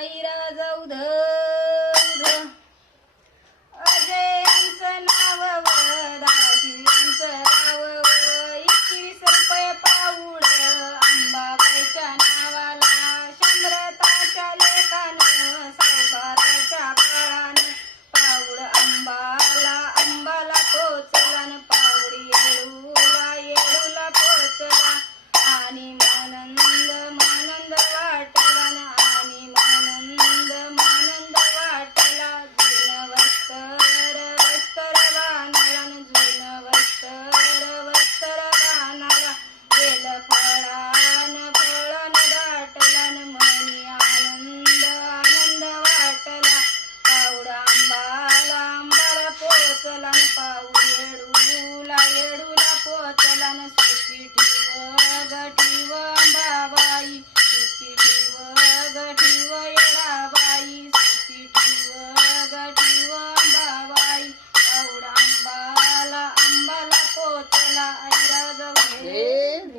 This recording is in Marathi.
आईरा जाऊ उधर